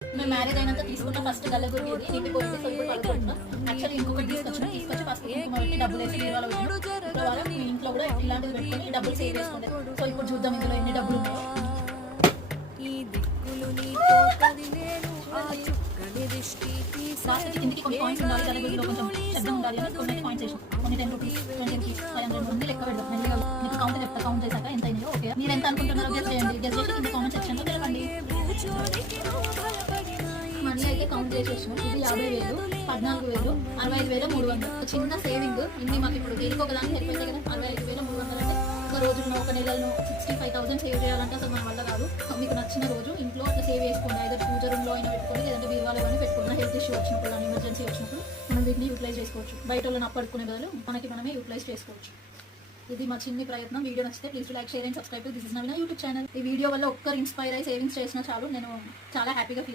మేము మ్యారేజ్ అయినంత తీసుకున్న ఫస్ట్ గల్లగురి ఇది. నిండిపోయింది సో ఇప్పుడు పడుకుంటున్నాం యాక్చువల్లీ ఇంకొకటి తీసుకొచ్చిన తీసుకొచ్చి ఫస్ట్ కుంకుమ పెట్టి డబ్బులు వేసి బీరువాలో పెట్టాం. ఇప్పుడు వాళ్ళ మీ ఇంట్లో కూడా పెట్టుకొని డబ్బులు సేవ్ చేసుకుంటే సో ఇప్పుడు చూద్దాం ఇందులో ఎన్ని డబ్బులు ఉన్నాయో. ఈ దిక్కులు నీతో కదిలేను ఆ చుక్కని దిష్టి తీసి లాస్ట్ కిందికి కొన్ని పాయింట్స్ ఉండాలి. గల్లగురిలో కొంచెం శబ్దం ఉండాలి. అని కొన్ని పాయింట్స్ వేసాం కొన్ని ten rupees twenty rupees five hundred ఉంది లెక్క పెడదాం. మెల్లిగా మీకు కౌంట్ చెప్తా. కౌంట్ చేశాక ఎంత అయినాయో. ఓకే మీరు ఎంత అనుకుంటున్నారో చేయండి. గెస్ట్ చేసి కింద కామెంట్ సెక్షన్లో తెలవండి అయితే ఇది యాభై వేలు పద్నాలుగు వేలు అరవై ఐదు వేల మూడు వందలు చిన్న సేవింగ్ ఇది మాకు ఇప్పుడు దేనికి ఒక దానికి కదా అరవై ఐదు వేల మూడు వందలు అంటే ఒక రోజును ఒక నెలలో సిక్స్టీ ఫైవ్ థౌసండ్ సేవ్ చేయాలంటే అసలు మన వల్ల కాదు మీకు నచ్చిన రోజు ఇంట్లో అట్లా సేవ్ చేసుకోండి అయితే పూజ రూమ్లో అయినా పెట్టుకోండి లేదంటే బీరువాలో కానీ పెట్టుకోండి హెల్త్ ఇష్యూ వచ్చినప్పుడు కానీ ఎమర్జెన్సీ వచ్చినప్పుడు మనం వీటిని యూటిలైజ్ చేసుకోవచ్చు బయట వాళ్ళని అప్పడుకునే బదులు మనకి మనమే యూటిలైజ్ చేసుకోవచ్చు ఇది మా చిన్ని ప్రయత్నం వీడియో నచ్చితే please like share and subscribe this is Naveena YouTube channel ఈ వీడియో వల్ల ఒక్కరు ఇన్స్పైర్ అయ్యి సేవింగ్స్ చేసినా చాలు. నేను చాలా హ్యాపీగా ఫీల్